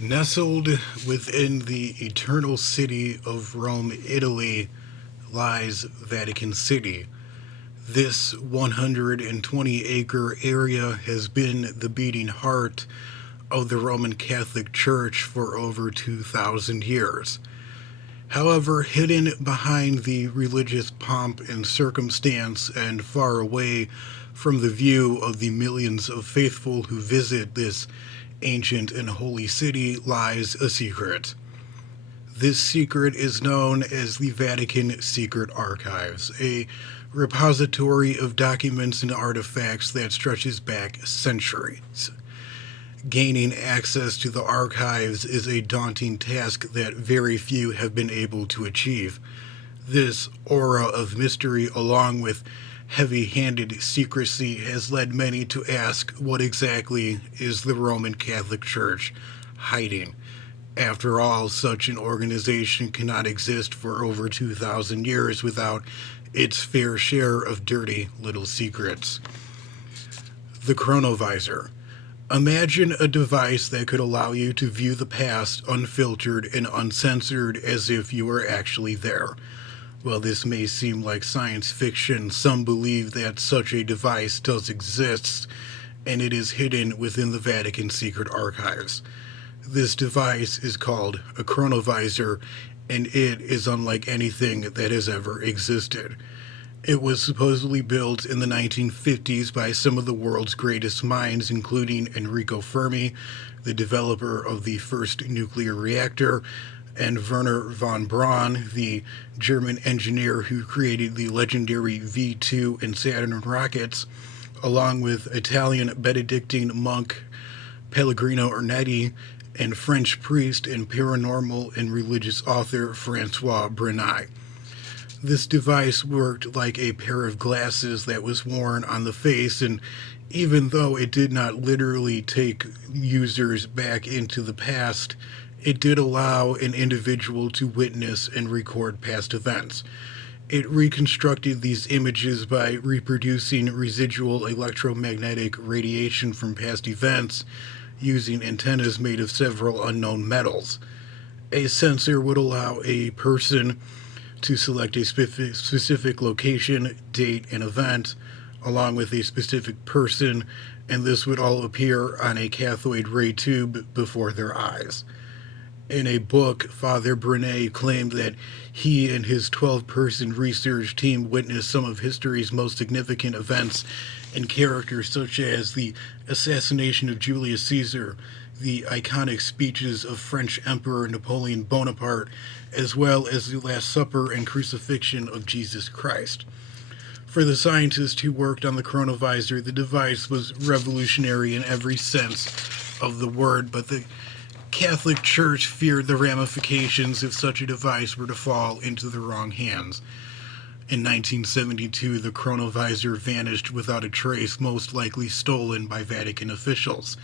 Nestled within the eternal city of Rome, Italy, lies Vatican City. This 120-acre area has been the beating heart of the Roman Catholic Church for over 2,000 years. However, hidden behind the religious pomp and circumstance and far away from the view of the millions of faithful who visit this ancient and holy city lies a secret. This secret is known as the Vatican Secret Archives, a repository of documents and artifacts that stretches back centuries. Gaining access to the archives is a daunting task that very few have been able to achieve. This aura of mystery, along with heavy handed secrecy, has led many to ask what exactly is the Roman Catholic Church hiding. After all, such an organization cannot exist for over 2,000 years without its fair share of dirty little secrets. The Chronovisor. Imagine a device that could allow you to view the past unfiltered and uncensored as if you were actually there. While this may seem like science fiction, some believe that such a device does exist, and it is hidden within the Vatican secret archives. This device is called a chronovisor, and it is unlike anything that has ever existed. It was supposedly built in the 1950s by some of the world's greatest minds, including Enrico Fermi, the developer of the first nuclear reactor, and Werner von Braun, the German engineer who created the legendary V2 and Saturn rockets, along with Italian Benedictine monk Pellegrino Ernetti and French priest and paranormal and religious author Francois Brenay. This device worked like a pair of glasses that was worn on the face, and even though it did not literally take users back into the past, it did allow an individual to witness and record past events. It reconstructed these images by reproducing residual electromagnetic radiation from past events using antennas made of several unknown metals. A sensor would allow a person to select a specific location, date, and event, along with a specific person, and this would all appear on a cathode ray tube before their eyes. In a book, Father Brunet claimed that he and his 12-person research team witnessed some of history's most significant events and characters, such as the assassination of Julius Caesar, the iconic speeches of French Emperor Napoleon Bonaparte, as well as the Last Supper and crucifixion of Jesus Christ. For the scientist who worked on the chronovisor, the device was revolutionary in every sense of the word, but the Catholic Church feared the ramifications if such a device were to fall into the wrong hands. In 1972, the chronovisor vanished without a trace, most likely stolen by Vatican officials.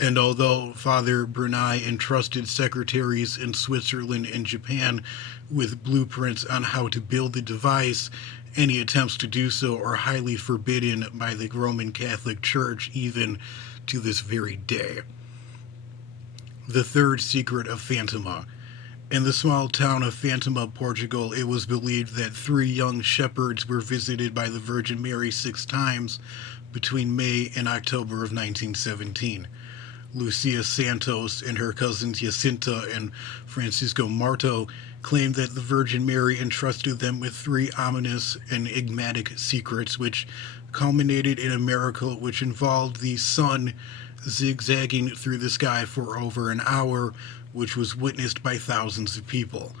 And although Father Brunei entrusted secretaries in Switzerland and Japan with blueprints on how to build the device, any attempts to do so are highly forbidden by the Roman Catholic Church even to this very day. The third secret of Fatima. In the small town of Fatima, Portugal, it was believed that three young shepherds were visited by the Virgin Mary 6 times between May and October of 1917. Lucia Santos and her cousins Jacinta and Francisco Marto claimed that the Virgin Mary entrusted them with three ominous and enigmatic secrets, which culminated in a miracle which involved the sun zigzagging through the sky for over an hour, which was witnessed by thousands of people.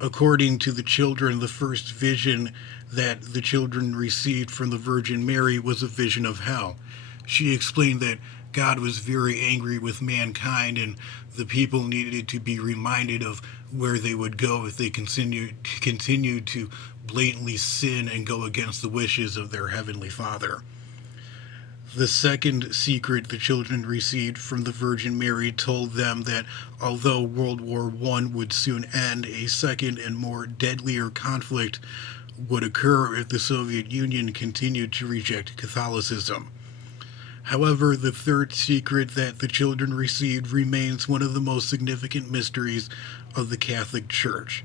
According to the children, the first vision that the children received from the Virgin Mary was a vision of hell. She explained that God was very angry with mankind and the people needed to be reminded of where they would go if they continued to blatantly sin and go against the wishes of their heavenly Father. The second secret the children received from the Virgin Mary told them that although World War I would soon end, a second and more deadlier conflict would occur if the Soviet Union continued to reject Catholicism. However, the third secret that the children received remains one of the most significant mysteries of the Catholic Church.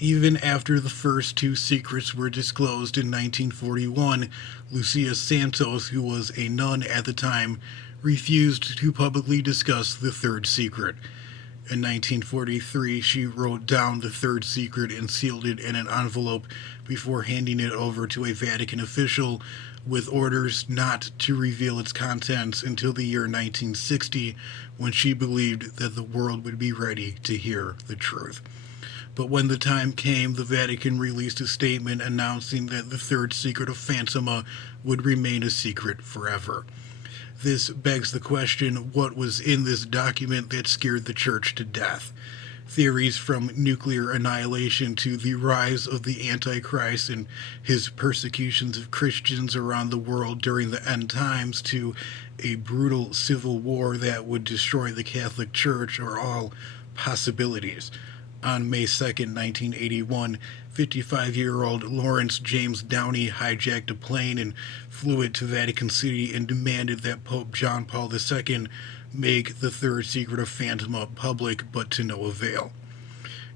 Even after the first two secrets were disclosed in 1941, Lucia Santos, who was a nun at the time, refused to publicly discuss the third secret. In 1943, she wrote down the third secret and sealed it in an envelope before handing it over to a Vatican official with orders not to reveal its contents until the year 1960, when she believed that the world would be ready to hear the truth. But when the time came, the Vatican released a statement announcing that the third secret of Fatima would remain a secret forever. This begs the question, what was in this document that scared the church to death? Theories from nuclear annihilation to the rise of the Antichrist and his persecutions of Christians around the world during the end times to a brutal civil war that would destroy the Catholic Church are all possibilities. On May 2nd, 1981, 55-year-old Lawrence James Downey hijacked a plane and flew it to Vatican City and demanded that Pope John Paul II make the third secret of Fatima public, but to no avail.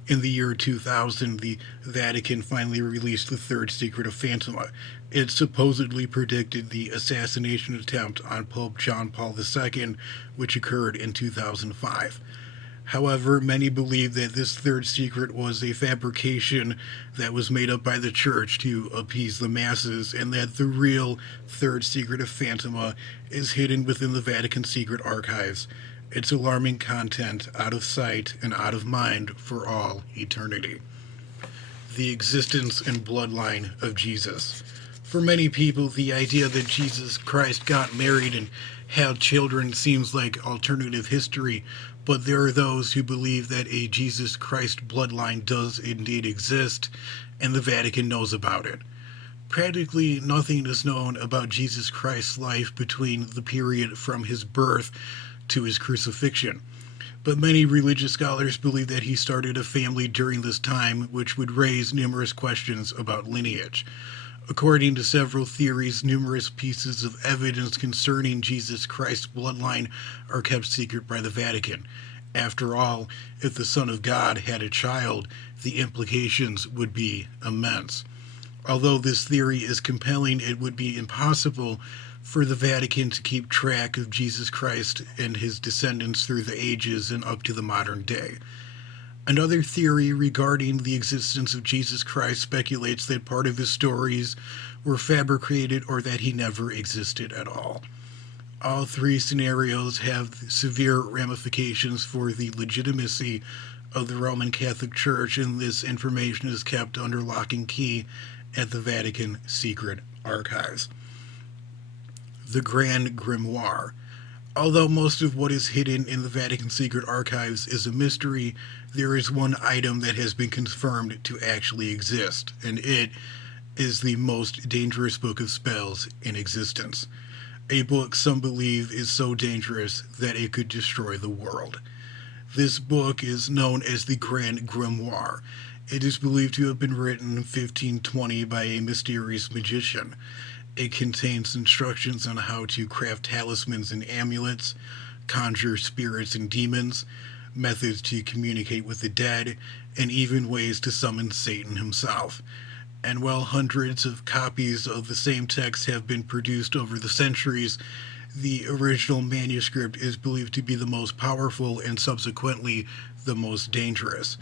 In the year 2000, the Vatican finally released the third secret of Fatima. It supposedly predicted the assassination attempt on Pope John Paul II, which occurred in 2005. However, many believe that this third secret was a fabrication that was made up by the church to appease the masses, and that the real third secret of Fatima is hidden within the Vatican secret archives, its alarming content out of sight and out of mind for all eternity. The existence and bloodline of Jesus. For many people, the idea that Jesus Christ got married and had children seems like alternative history, but there are those who believe that a Jesus Christ bloodline does indeed exist, and the Vatican knows about it. Practically nothing is known about Jesus Christ's life between the period from his birth to his crucifixion. But many religious scholars believe that he started a family during this time, which would raise numerous questions about lineage. According to several theories, numerous pieces of evidence concerning Jesus Christ's bloodline are kept secret by the Vatican. After all, if the Son of God had a child, the implications would be immense. Although this theory is compelling, it would be impossible for the Vatican to keep track of Jesus Christ and his descendants through the ages and up to the modern day. Another theory regarding the existence of Jesus Christ speculates that part of his stories were fabricated or that he never existed at all. All three scenarios have severe ramifications for the legitimacy of the Roman Catholic Church, and this information is kept under lock and key at the Vatican secret archives. The Grand Grimoire. Although most of what is hidden in the Vatican secret archives is a mystery, there is one item that has been confirmed to actually exist, and it is the most dangerous book of spells in existence. A book some believe is so dangerous that it could destroy the world. This book is known as the Grand Grimoire. It is believed to have been written in 1520 by a mysterious magician. It contains instructions on how to craft talismans and amulets, conjure spirits and demons, methods to communicate with the dead, and even ways to summon Satan himself. And while hundreds of copies of the same text have been produced over the centuries, the original manuscript is believed to be the most powerful and subsequently the most dangerous,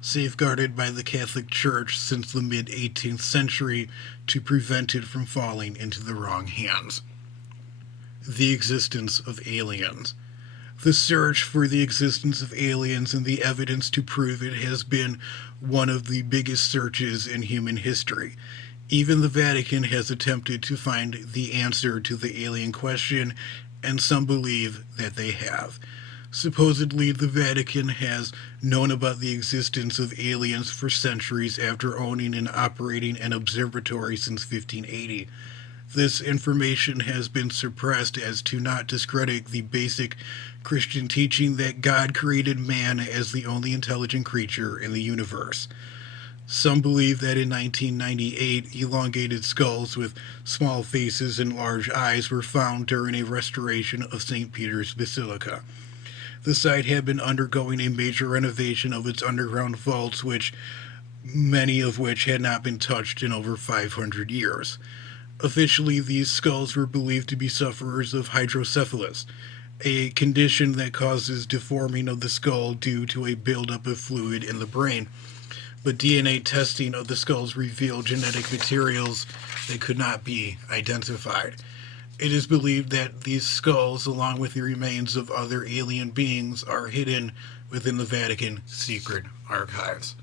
safeguarded by the Catholic Church since the mid-18th century to prevent it from falling into the wrong hands. The existence of aliens. The search for the existence of aliens and the evidence to prove it has been one of the biggest searches in human history. Even the Vatican has attempted to find the answer to the alien question, and some believe that they have. Supposedly, the Vatican has known about the existence of aliens for centuries after owning and operating an observatory since 1580. This information has been suppressed as to not discredit the basic Christian teaching that God created man as the only intelligent creature in the universe. Some believe that in 1998, elongated skulls with small faces and large eyes were found during a restoration of St. Peter's Basilica. The site had been undergoing a major renovation of its underground vaults, many of which had not been touched in over 500 years. Officially, these skulls were believed to be sufferers of hydrocephalus, a condition that causes deforming of the skull due to a buildup of fluid in the brain. But DNA testing of the skulls revealed genetic materials that could not be identified. It is believed that these skulls, along with the remains of other alien beings, are hidden within the Vatican secret archives.